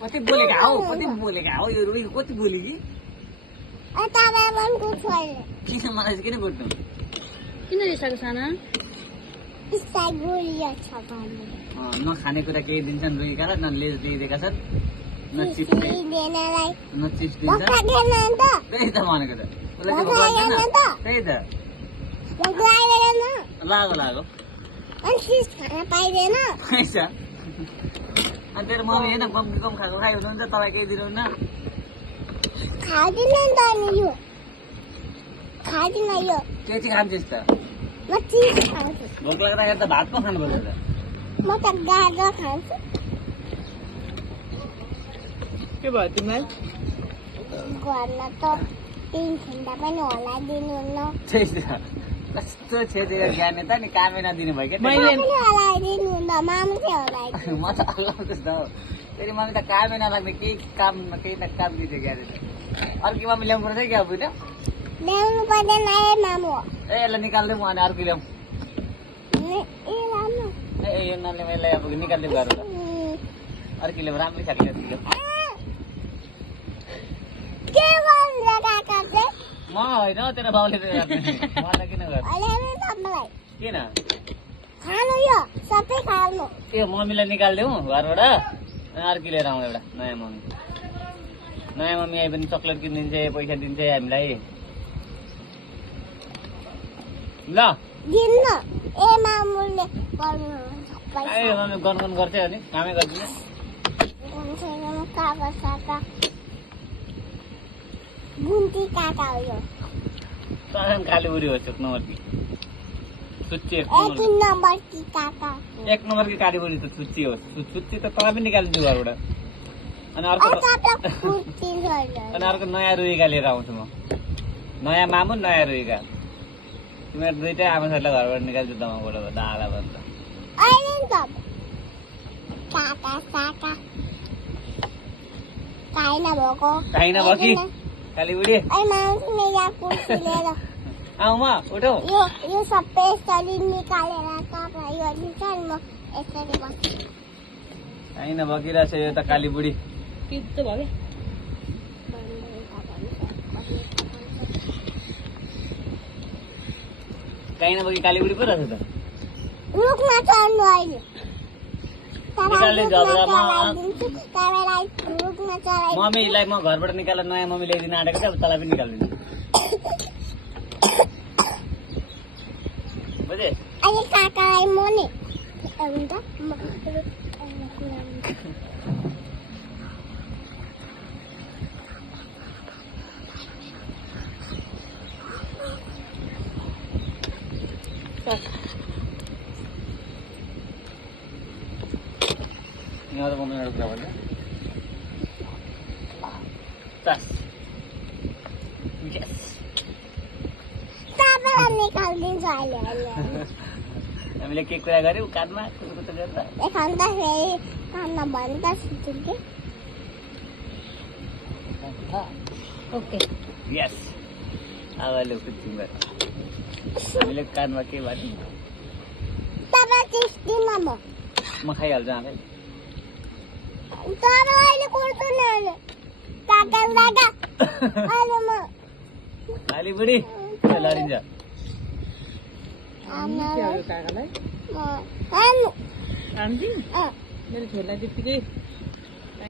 कति बोलेका हो यो रोइ कति बोली कि किन मलाई चाहिँ किन बोल्नु किन रिसाएको साना नखाने कुरा केही दिन्छन् रोइकालाई न लेज दिइदिएका छन् न चिप्स दिन्छ त्यही त भनेको त त्यही त लागो पैसा अनि तेरो मम्मी होइन कम खाएको खाइ हुनुहुन्छ तपाईँ केही दिनुहुन्न के चाहिँ खान्छस् त भोक लाग्दाखेरि त भात पो खानुपर्छ त के भयो तिमीलाई त्यही त कस्तो छेदेर ज्ञाने त नि कामै नदिनु भयो क्या म त अल्लाउँदैछ त हो फेरि मम्मी त कामै नलाग्ने केही काम दिँदै ज्ञाने अर्को मम्मी ल्याउनु पर्छ क्या बुझ्यो ए यसलाई निकाल्दै म अनि अर्को ल्याउँ ए यो नले मैले अब निकाल्दै गएर अर्को ल्याउँ राम्रै खाले म होइन तेरो बाउले मलाई किन गर्छ किन त्यो मम्मीलाई निकालिदेऊ घरबाट अनि अर्को लिएर आउँ एउटा नयाँ मम्मी आए पनि चक्लेट किनिदिन्छ पैसा दिन्छ हामीलाई ल मम्मी गन गर्छ अनि कामै गर्दिन काली बुढी हो एक नम्बर की सुच्ची एक नम्बर की काली बुढी त सुच्ची हो सुच्ची त तँलाई पनि निकालिदिन्छु घरबाट अनि अर्को नयाँ रुइगा लिएर आउँछु म नयाँ मामु नयाँ रुइगा तिमीहरू दुइटै आमा छोरीलाई घरबाट निकाल्छु दमाबाट दाला भन्छ काहीँ नभयो कि काली बुढी आऊ म उठौ यो सबै यसरी निकालेर तपाईँ गरिदिन्छ नि म यसरी बस्छु काहीँ नभकिरहेछ यो त काली बुढी कित्त भयो काहीँ नभकी काली बुढी पो रहेछ त रुखमा चढ्नु अहिले मम्मीलाई म घरबाट निकालेर नयाँ मम्मी ल्याइदिन आँटेको छ अब तँलाई पनि निकालिदिन्छु बुझे अहिले काकालाई म नि यहाँ त मम्मी एउटा कुरा भन्छ तास निकालिदिन्छ अहिले हामीले के कुरा गर्यौँ कानमा कुरो गर्दा कानमा भन्नु त सुत्छु ओके यस आवाले कुच्छौँ हामीले कानमा के भन्यो तपाईँ चिप्स दिन्न म खाइहाल्छु आँखै तर अहिले कुर्दैन अहिले काका अहिले म काली बुढी लडिन्छ काकालाई आम्नु आन्टी मेरो छोरीलाई त्यत्तिकै